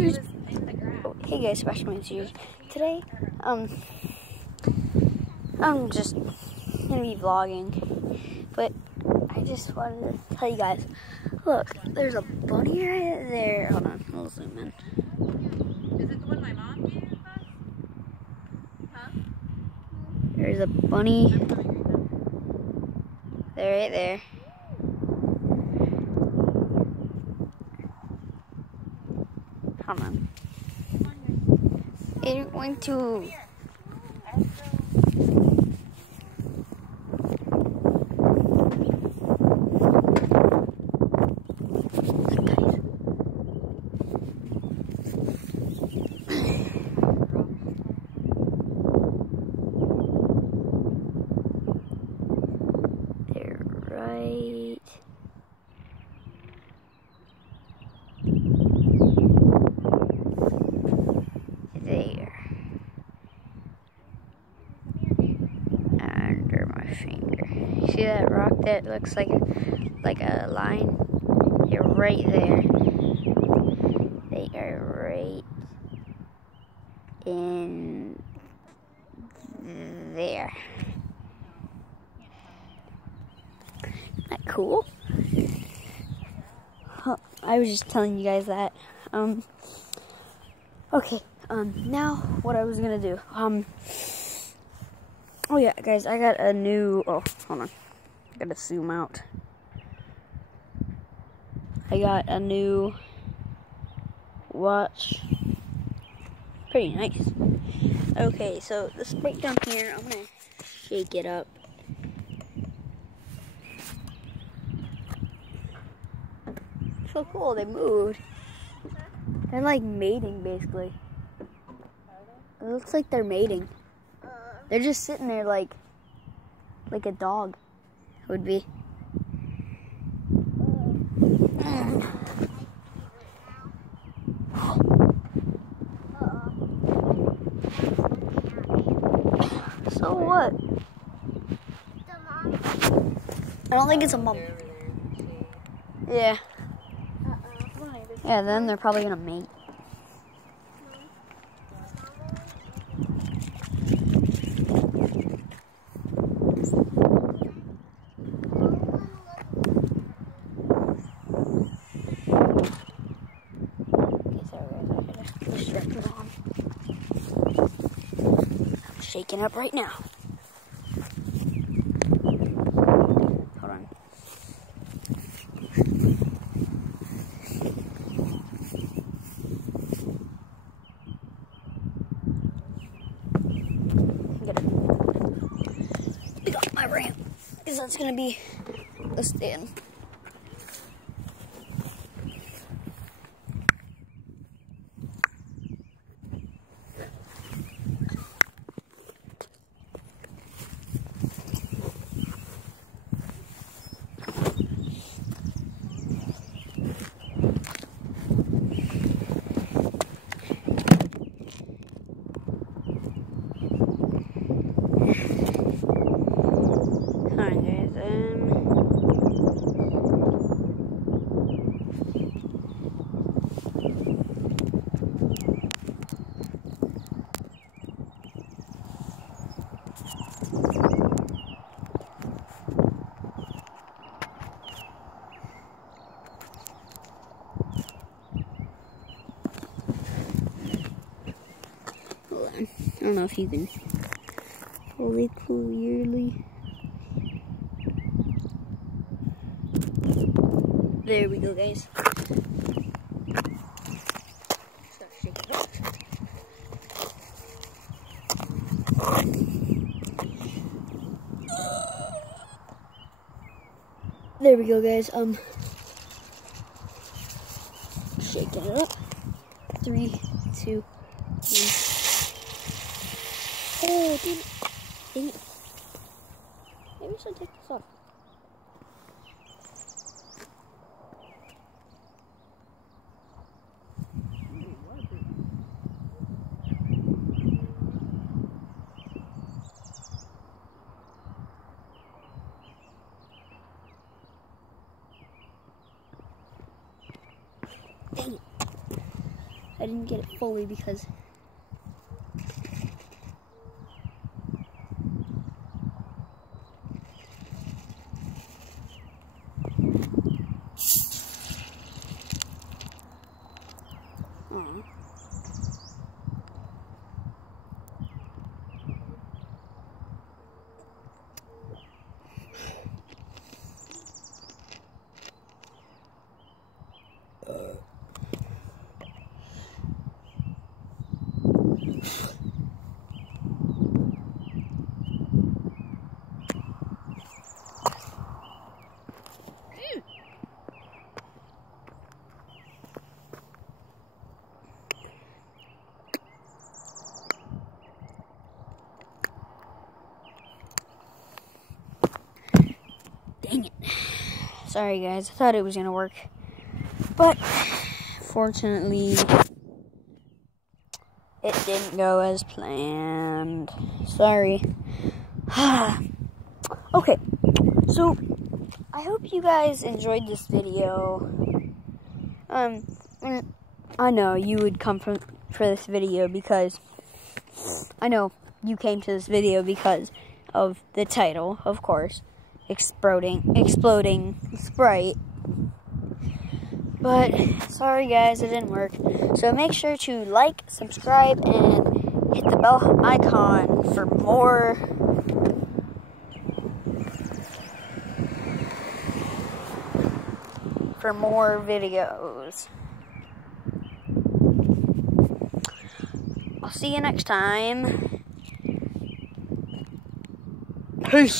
Series. Oh, hey guys, Freshman Series. Today, I'm just gonna be vlogging, but I just wanted to tell you guys. Look, there's a bunny right there. Hold on, we'll zoom in. Is it the one my mom gave us? Huh? There's a bunny. They're right there. Hold on. It's going to. They're right there. Under my finger. See that rock that looks like a line? They're right there. They are right in there. Isn't that cool? I was just telling you guys that. Okay. Now what I was gonna do. Oh yeah, guys, I got a new. Oh, hold on. I gotta zoom out. I got a new watch. Pretty nice. Okay, so the sprite down here, I'm gonna shake it up. So cool, they moved. They're like mating, basically. It looks like they're mating. They're just sitting there like a dog would be. So what? I don't think it's a mom. Yeah. Yeah, then they're probably gonna mate. I'm shaking up right now. Hold on. I'm gonna pick up my ramp because that's gonna be a stand. Alright guys, hold on. I don't know if you can fully clearly. There we go, guys. Start shaking it up. There we go, guys. Shaking it up. 3, 2, 1. Oh, dude. Dang it. Maybe I should take this off. Dang it. I didn't get it fully because dang it. Sorry guys, I thought it was gonna work. But fortunately it didn't go as planned. Sorry. Okay, so I hope you guys enjoyed this video. I know you would come for this video because I know you came to this video because of the title, of course, exploding sprite. But sorry guys, it didn't work. So make sure to like, subscribe, and hit the bell icon for more videos. I'll see you next time. Peace.